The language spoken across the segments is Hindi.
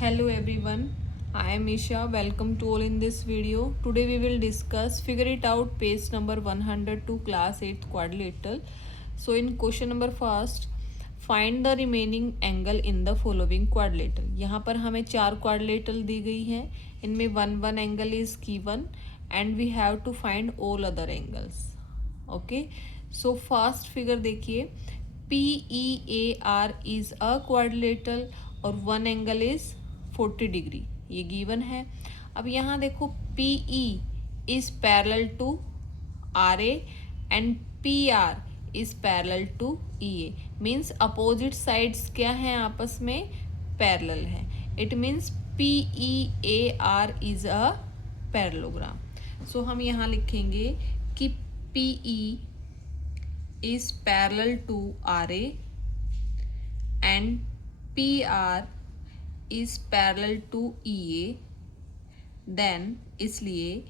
Hello everyone, I am Isha. Welcome to all in this video. Today we will discuss figure it out page number 102 class 8th quadrilateral. So in question number first, find the remaining angle in the following quadrilateral. यहाँ पर हमें चार quadrilateral दी गई हैं. इनमें one angle is given and we have to find all other angles. Okay, so first figure देखिए, PEAR is a quadrilateral और वन एंगल इज 40 डिग्री, ये गिवन है. अब यहाँ देखो PE is parallel to RA and PR is parallel to EA. Means opposite sides क्या हैं, आपस में पैरेलल है. It means PEAR is a parallelogram. So हम यहाँ लिखेंगे कि PE is parallel to RA and PR is parallel to EA, then इसलिए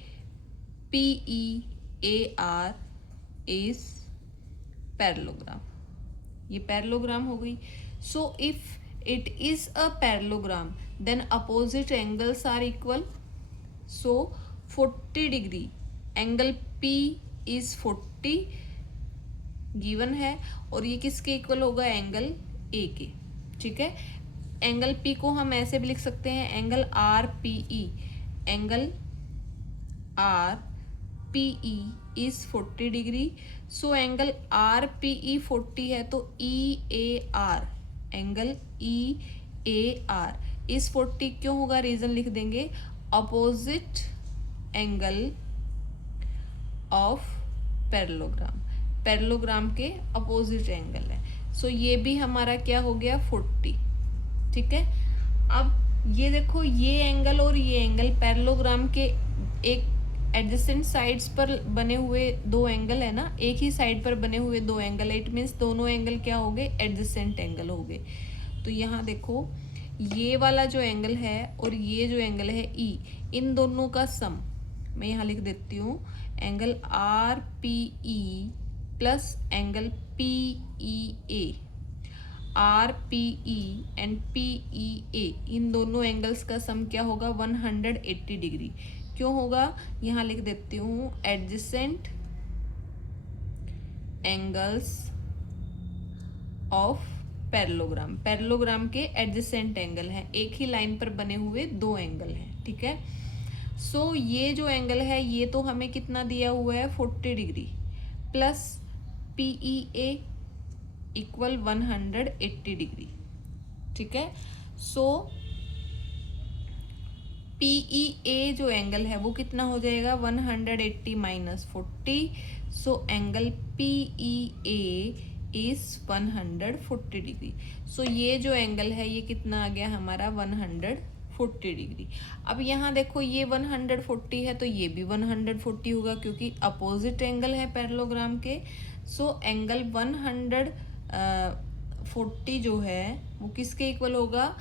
PEAR is parallelogram. ये पैरेललोग्राम हो गई. So if it is a parallelogram then opposite angles are equal. So 40 degree angle P is 40 given है और ये किसके इक्वल होगा, एंगल A के. ठीक है, एंगल P को हम ऐसे भी लिख सकते हैं, angle RPE. Angle RPE is 40 degree. So angle RPE 40 है तो EAR, एंगल EAR इज 40 क्यों होगा, रीजन लिख देंगे, opposite angle of parallelogram. Parallelogram के अपोजिट एंगल है. सो ये भी हमारा क्या हो गया, 40. ठीक है, अब ये देखो, ये एंगल और ये एंगल पैरेललोग्राम के एक एडजेसेंट साइड्स पर बने हुए दो एंगल है ना, एक ही साइड पर बने हुए दो एंगल. इट मीन्स दोनों एंगल क्या हो गए, एडजेसेंट एंगल हो गए. तो यहाँ देखो, ये वाला जो एंगल है और ये जो एंगल है E, इन दोनों का सम मैं यहाँ लिख देती हूँ, angle RPE plus angle PEA. RPE and PEA, इन दोनों एंगल्स का सम क्या होगा, 180 डिग्री. क्यों होगा, यहाँ लिख देती हूँ, adjacent angles of parallelogram. Parallelogram के एडजेसेंट एंगल हैं, एक ही लाइन पर बने हुए दो एंगल हैं. ठीक है, सो ये जो एंगल है ये तो हमें कितना दिया हुआ है, 40 degree plus PEA equal 180 degree. ठीक है, सो PEA जो एंगल है वो कितना हो जाएगा, 180 minus 40. So angle PEA is 140 degree. So ये जो एंगल है ये कितना आ गया हमारा, 140 डिग्री. अब यहाँ देखो, ये 140 है तो ये भी 140 होगा क्योंकि अपोजिट एंगल है पैरेललोग्राम के. सो एंगल 140 जो है वो किसके इक्वल होगा,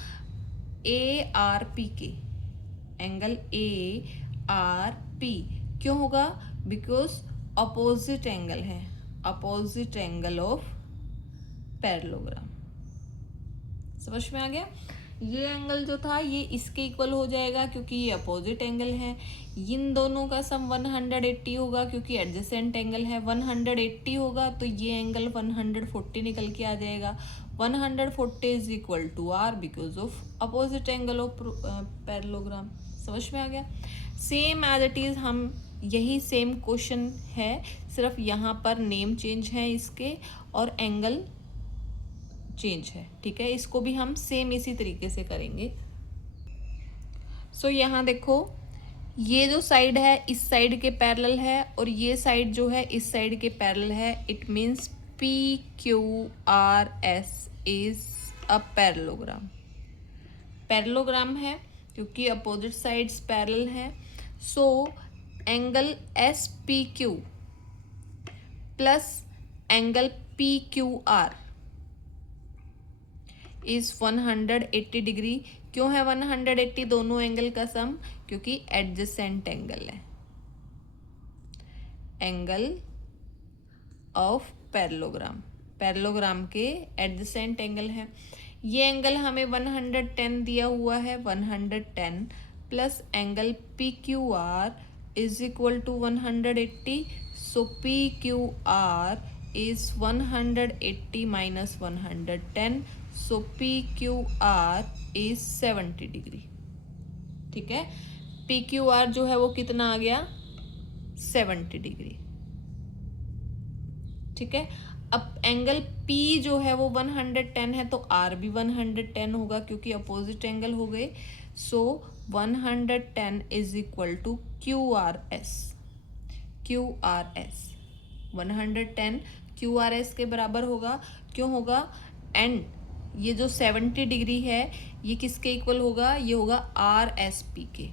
ARP के. एंगल ARP क्यों होगा, बिकॉज अपोजिट एंगल है, अपोजिट एंगल ऑफ पैरेललोग्राम. समझ में आ गया. ये एंगल जो था ये इसके इक्वल हो जाएगा क्योंकि ये अपोजिट एंगल है. इन दोनों का सम 180 होगा क्योंकि एडजेसेंट एंगल है. 180 होगा तो ये एंगल 140 निकल के आ जाएगा. 140 is equal to R because of opposite angle of parallelogram. समझ में आ गया. सेम एज इट इज हम यही सेम क्वेश्चन है, सिर्फ यहाँ पर नेम चेंज है इसके और एंगल चेंज है. ठीक है, इसको भी हम सेम इसी तरीके से करेंगे. सो यहाँ देखो, ये जो साइड है इस साइड के पैरेलल है और ये साइड जो है इस साइड के पैरेलल है. It means PQRS is a parallelogram. Parallelogram है क्योंकि अपोजिट साइड्स पैरेलल हैं. So angle SPQ plus angle PQR is 180 degree. क्यों है 180, दोनों एंगल का सम, क्योंकि एडजेसेंट एंगल है, एंगल ऑफ पैरेललोग्राम. पैरेललोग्राम के एडजेसेंट एंगल है. ये एंगल हमें 110 दिया हुआ है, 110 plus angle P Q R is equal to 180. So P Q R is 180 minus 110. So P Q R is 70 degree. ठीक है, पी क्यू आर जो है वो कितना आ गया, 70 डिग्री. ठीक है, अब एंगल P जो है वो 110 है तो R भी 110 होगा क्योंकि अपोजिट एंगल हो गए. So 110 is equal to Q R S. Q R S 110 Q R S के बराबर होगा. क्यों होगा, एंड ये जो 70 डिग्री है ये किसके इक्वल होगा, ये होगा आर एस पी के,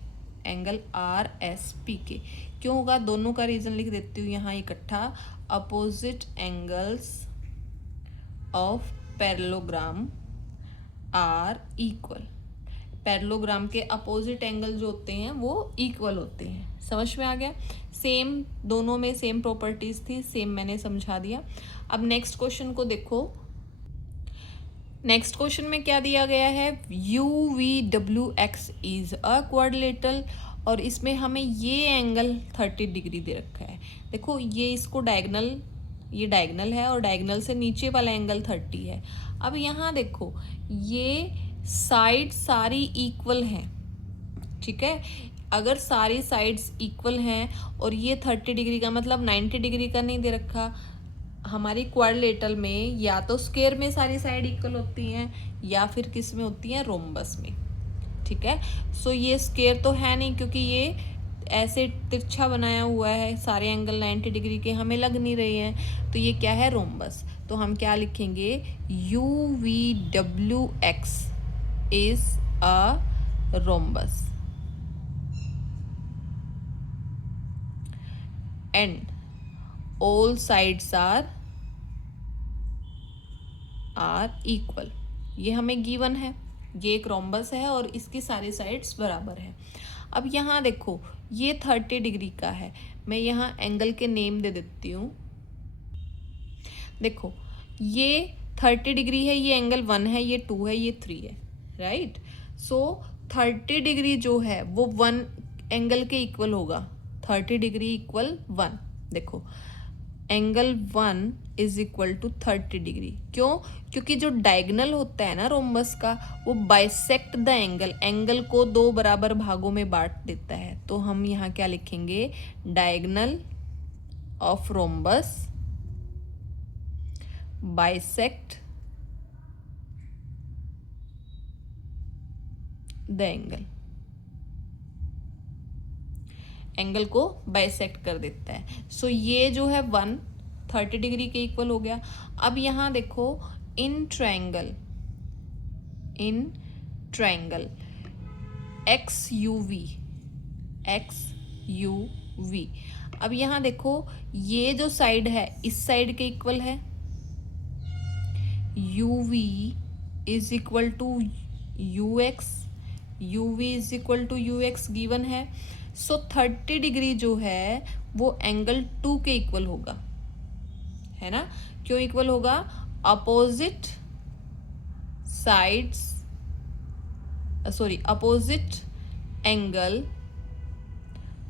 एंगल आर एस पी के. क्यों होगा, दोनों का रीजन लिख देती हूँ यहाँ इकट्ठा. Opposite angles of parallelogram are equal. Parallelogram के अपोजिट एंगल जो होते हैं वो इक्वल होते हैं. समझ में आ गया, सेम दोनों में सेम प्रॉपर्टीज थी, सेम मैंने समझा दिया. अब नेक्स्ट क्वेश्चन को देखो. नेक्स्ट क्वेश्चन में क्या दिया गया है, U V W X is a quadrilateral और इसमें हमें ये एंगल 30 डिग्री दे रखा है. देखो ये इसको डायगनल, ये डायगनल है और डायगनल से नीचे वाला एंगल 30 है. अब यहाँ देखो ये साइड सारी इक्वल हैं. ठीक है, अगर सारी साइड्स इक्वल हैं और ये 30 डिग्री का मतलब 90 डिग्री का नहीं दे रखा. हमारी क्वाड्रिलेटरल में या तो स्क्वायर में सारी साइड इक्वल होती हैं या फिर किस में होती हैं, रोम्बस में. ठीक है, सो ये स्क्वायर तो है नहीं क्योंकि ये ऐसे तिरछा बनाया हुआ है, सारे एंगल 90 डिग्री के हमें लग नहीं रहे हैं, तो ये क्या है, रोम्बस. तो हम क्या लिखेंगे, U V W X is a rhombus and all sides are equal. ये हमें गिवन है, ये एक रोम्बस है और इसकी सारी साइड्स बराबर है. अब यहाँ देखो ये 30 डिग्री का है, मैं यहाँ एंगल के नेम दे देती हूँ. देखो ये 30 डिग्री है, ये एंगल 1 है, ये 2 है, ये 3 है, राइट. सो 30 डिग्री जो है वो 1 एंगल के इक्वल होगा. 30 डिग्री इक्वल 1. देखो angle 1 is equal to 30 degree. क्यों, क्योंकि जो डायगनल होता है ना रोम्बस का, वो बाइसेक्ट द एंगल, एंगल को 2 बराबर भागों में बांट देता है. तो हम यहाँ क्या लिखेंगे, diagonal of rhombus bisect the angle, angle को बाइसेक्ट कर देता है. सो ये जो है 1 30 डिग्री के इक्वल हो गया. अब यहाँ देखो in triangle X U V. अब यहाँ देखो ये जो साइड है इस साइड के इक्वल है, U V is equal to U X, U V is equal to U X given है. सो 30 डिग्री जो है वो एंगल 2 के इक्वल होगा, है ना. क्यों इक्वल होगा, opposite sides opposite angle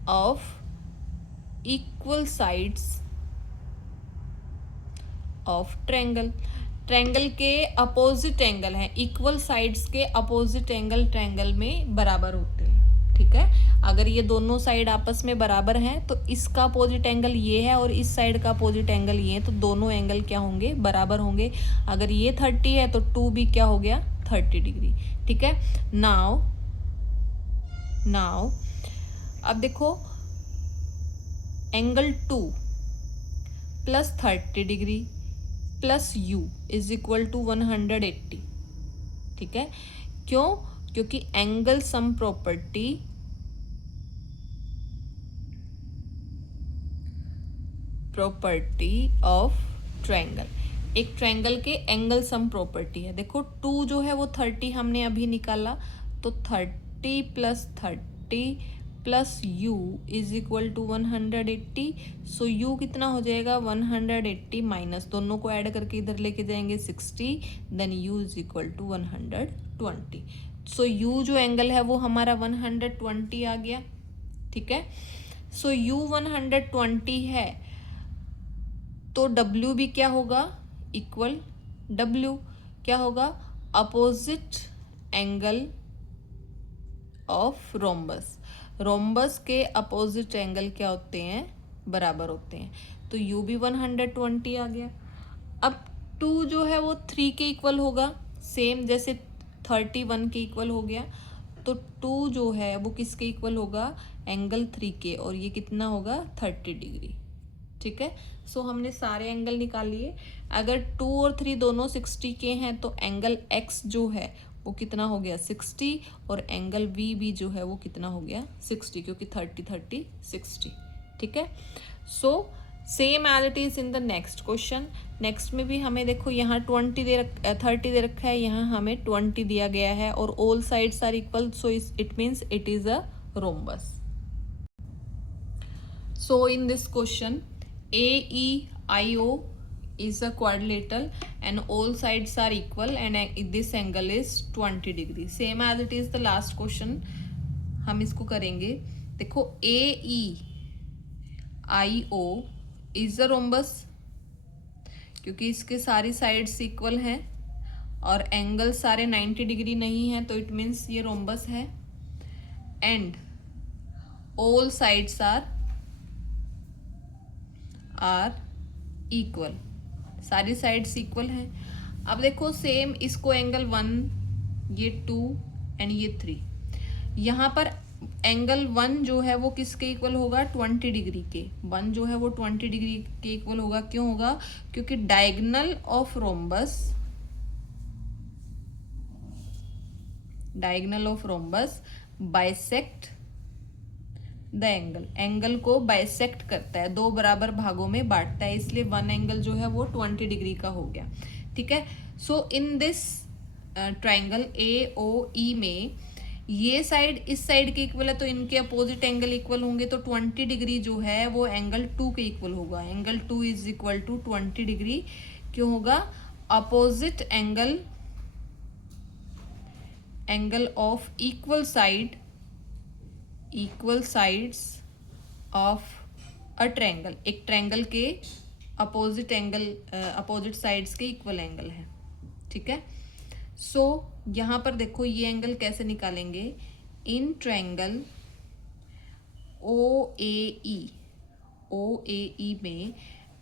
of equal sides of triangle. Triangle के अपोजिट एंगल हैं, इक्वल साइड्स के अपोजिट एंगल ट्रायंगल में बराबर होते हैं. ठीक है, अगर ये दोनों साइड आपस में बराबर हैं तो इसका अपोजिट एंगल ये है और इस साइड का अपोजिट एंगल ये है, तो दोनों एंगल क्या होंगे, बराबर होंगे. अगर ये 30 है तो 2 भी क्या हो गया, 30 डिग्री. ठीक है, नाउ अब देखो angle 2 plus 30 degree plus u is equal to 180. ठीक है, क्यों, क्योंकि angle sum property of triangle, एक ट्रायंगल के एंगल सम प्रॉपर्टी है. देखो 2 जो है वो 30 हमने अभी निकाला, तो 30 plus 30 plus U is equal to 180. So U कितना हो जाएगा 180 माइनस, दोनों को ऐड करके इधर लेके जाएंगे 60, then U is equal to 120. So U जो एंगल है वो हमारा 120 आ गया. ठीक है, सो यू 120 है तो डब्ल्यू भी क्या होगा इक्वल, डब्ल्यू क्या होगा opposite angle of rhombus. Rhombus के अपोजिट एंगल क्या होते हैं, बराबर होते हैं. तो यू भी 120 आ गया. अब 2 जो है वो 3 के इक्वल होगा, सेम जैसे 31 के इक्वल हो गया. तो 2 जो है वो किसके इक्वल होगा, एंगल 3 के, और ये कितना होगा 30 डिग्री. ठीक है, सो हमने सारे एंगल निकाल लिए. अगर 2 और 3 दोनों 60 के हैं तो एंगल एक्स जो है वो कितना हो गया 60, और एंगल वी भी जो है वो कितना हो गया 60, क्योंकि 30 30 60. ठीक है, so same as it is in the next question. Next में भी हमें देखो यहाँ 30 दे रखा है, यहाँ हमें 20 दिया गया है, और all sides are equal, so it means it is a rhombus. So in this question AEIO is a quadrilateral and all sides are equal and this angle is 20 degree. Same as it is the last question. हम इसको करेंगे. देखो AEIO is a rhombus क्योंकि इसके सारी साइड्स इक्वल हैं और एंगल सारे 90 डिग्री नहीं है, तो इट मीन्स ये रोम्बस है. And all sides are equal, सारी साइड्स इक्वल हैं. अब देखो सेम इसको एंगल 1, ये 2 एंड ये 3. यहाँ पर एंगल 1 जो है वो किसके इक्वल होगा 20 डिग्री के. 1 जो है वो 20 डिग्री के इक्वल होगा. क्यों होगा, क्योंकि diagonal of rhombus bisect the angle, angle को बाइसेक्ट करता है, 2 बराबर भागों में बांटता है, इसलिए 1 एंगल जो है वो 20 डिग्री का हो गया. ठीक है, सो इन दिस ट्राइंगल AOE में ये साइड इस साइड के इक्वल है, तो इनके अपोजिट एंगल इक्वल होंगे, तो 20 डिग्री जो है वो एंगल 2 के इक्वल होगा. Angle 2 is equal to 20 degree. क्यों होगा, opposite angle of equal sides of a triangle. एक ट्रायंगल के अपोजिट साइड्स के इक्वल एंगल है. ठीक है, सो यहाँ पर देखो ये एंगल कैसे निकालेंगे. इन ट्रायंगल OAE में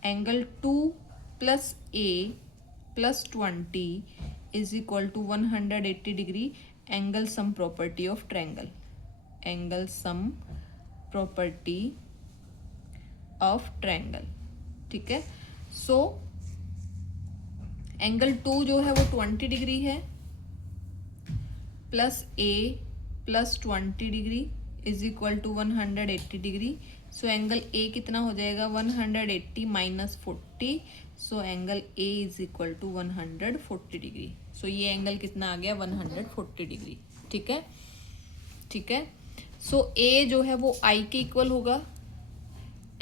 angle 2 + A + 20 is equal to 180 degree. Angle sum property of triangle, angle sum property of triangle. ठीक है, सो एंगल 2 जो है वो 20 डिग्री है, plus A + 20 degree is equal to 180 degree. So angle A कितना हो जाएगा 180 minus 40. So angle A is equal to 140 degree. So ये एंगल कितना आ गया 140 डिग्री. ठीक है, ठीक है, सो A जो है वो I के इक्वल होगा.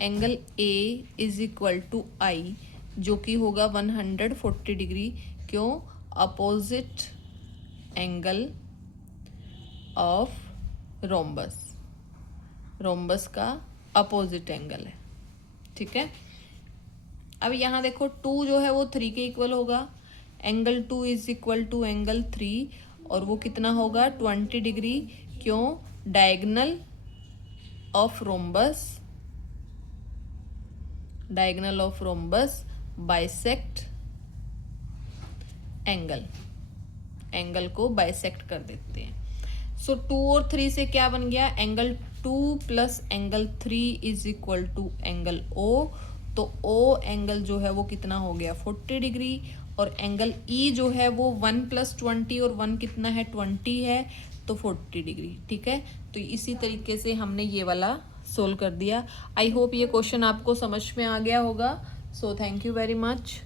Angle A is equal to I जो कि होगा 140 डिग्री. क्यों, अपोजिट एंगल ऑफ रोम्बस का अपोजिट एंगल है. ठीक है, अब यहाँ देखो 2 जो है वो 3 के इक्वल होगा. Angle 2 is equal to angle 3 और वो कितना होगा 20 डिग्री. क्यों, diagonal of rhombus bisect angle को बाइसेक्ट कर देते हैं. सो 2 और 3 से क्या बन गया, angle 2 + angle 3 is equal to angle O. तो O एंगल जो है वो कितना हो गया 40 डिग्री. और एंगल E जो है वो 1 + 20 और 1 कितना है 20 है, तो 40 डिग्री. ठीक है, तो इसी तरीके से हमने ये वाला सोल्व कर दिया. आई होप ये क्वेश्चन आपको समझ में आ गया होगा. So thank you very much.